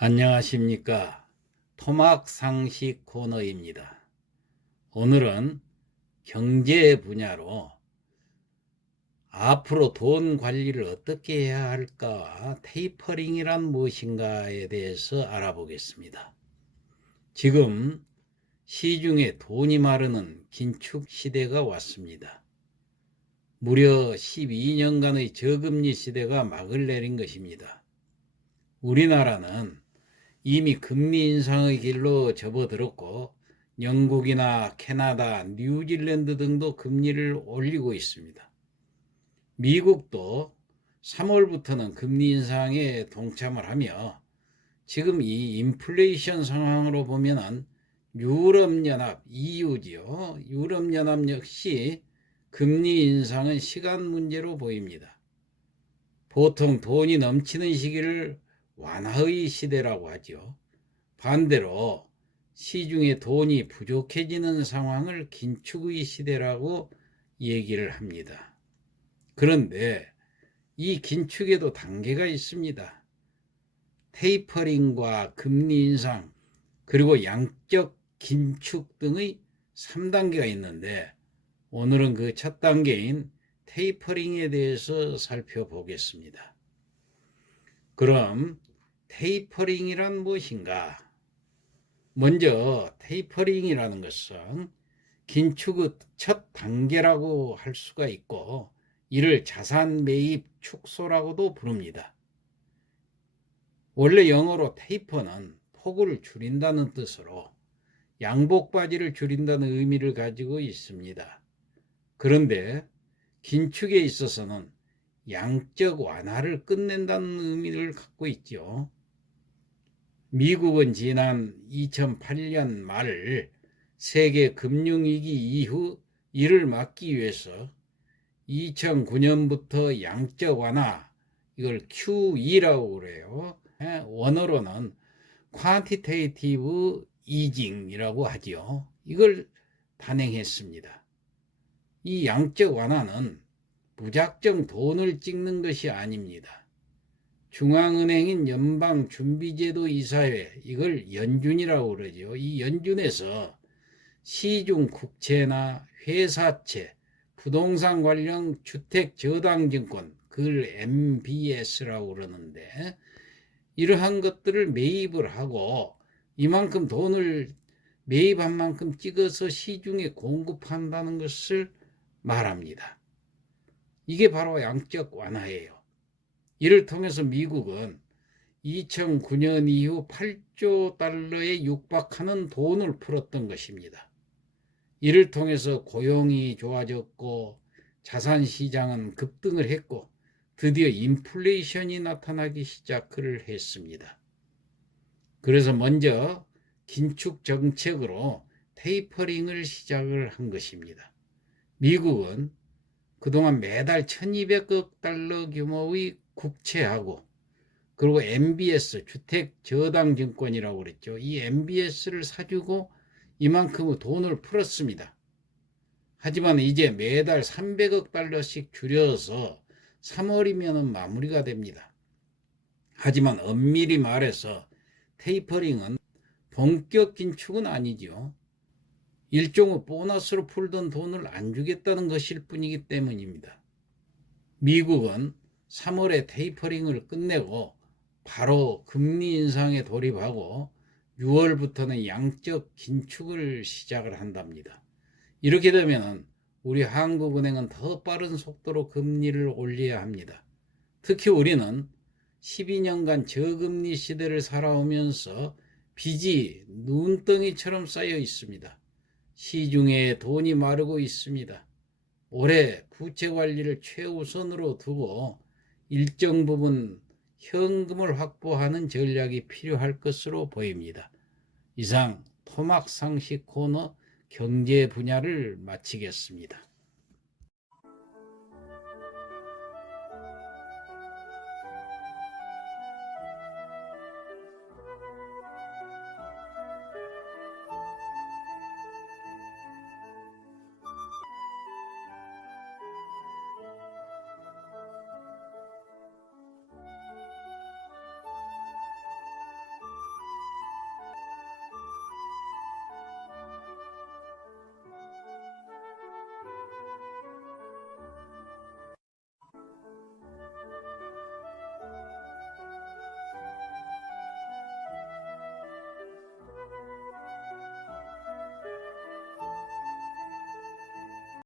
안녕하십니까. 토막상식 코너입니다. 오늘은 경제 분야로 앞으로 돈 관리를 어떻게 해야 할까, 테이퍼링이란 무엇인가에 대해서 알아보겠습니다. 지금 시중에 돈이 마르는 긴축 시대가 왔습니다. 무려 12년간의 저금리 시대가 막을 내린 것입니다. 우리나라는 이미 금리 인상의 길로 접어들었고 영국이나 캐나다, 뉴질랜드 등도 금리를 올리고 있습니다. 미국도 3월부터는 금리 인상에 동참을 하며 지금 이 인플레이션 상황으로 보면은 유럽연합, EU지요. 유럽연합 역시 금리 인상은 시간 문제로 보입니다. 보통 돈이 넘치는 시기를 완화의 시대라고 하죠. 반대로 시중에 돈이 부족해지는 상황을 긴축의 시대라고 얘기를 합니다. 그런데 이 긴축에도 단계가 있습니다. 테이퍼링과 금리 인상, 그리고 양적 긴축 등의 3단계가 있는데 오늘은 그 첫 단계인 테이퍼링에 대해서 살펴보겠습니다. 그럼 테이퍼링이란 무엇인가? 먼저 테이퍼링이라는 것은 긴축의 첫 단계라고 할 수가 있고 이를 자산 매입 축소라고도 부릅니다. 원래 영어로 테이퍼는 폭을 줄인다는 뜻으로 양복바지를 줄인다는 의미를 가지고 있습니다. 그런데 긴축에 있어서는 양적 완화를 끝낸다는 의미를 갖고 있죠. 미국은 지난 2008년 말 세계 금융위기 이후 이를 막기 위해서 2009년부터 양적 완화, 이걸 QE라고 그래요. 원어로는 Quantitative Easing이라고 하죠. 이걸 단행했습니다. 이 양적 완화는 무작정 돈을 찍는 것이 아닙니다. 중앙은행인 연방준비제도 이사회, 이걸 연준이라고 그러죠. 이 연준에서 시중 국채나 회사채, 부동산 관련 주택저당증권, 그걸 MBS라고 그러는데 이러한 것들을 매입을 하고 이만큼 돈을 매입한 만큼 찍어서 시중에 공급한다는 것을 말합니다. 이게 바로 양적 완화예요. 이를 통해서 미국은 2009년 이후 8조 달러에 육박하는 돈을 풀었던 것입니다. 이를 통해서 고용이 좋아졌고 자산시장은 급등을 했고 드디어 인플레이션이 나타나기 시작을 했습니다. 그래서 먼저 긴축 정책으로 테이퍼링을 시작을 한 것입니다. 미국은 그동안 매달 1200억 달러 규모의 국채하고 그리고 MBS, 주택저당증권이라고 그랬죠. 이 MBS를 사주고 이만큼의 돈을 풀었습니다. 하지만 이제 매달 300억 달러씩 줄여서 3월이면 마무리가 됩니다. 하지만 엄밀히 말해서 테이퍼링은 본격 긴축은 아니죠. 일종의 보너스로 풀던 돈을 안 주겠다는 것일 뿐이기 때문입니다. 미국은 3월에 테이퍼링을 끝내고 바로 금리 인상에 돌입하고 6월부터는 양적 긴축을 시작을 한답니다. 이렇게 되면 우리 한국은행은 더 빠른 속도로 금리를 올려야 합니다. 특히 우리는 12년간 저금리 시대를 살아오면서 빚이 눈덩이처럼 쌓여 있습니다. 시중에 돈이 마르고 있습니다. 올해 부채 관리를 최우선으로 두고 일정 부분 현금을 확보하는 전략이 필요할 것으로 보입니다. 이상 토막상식 코너 경제 분야를 마치겠습니다.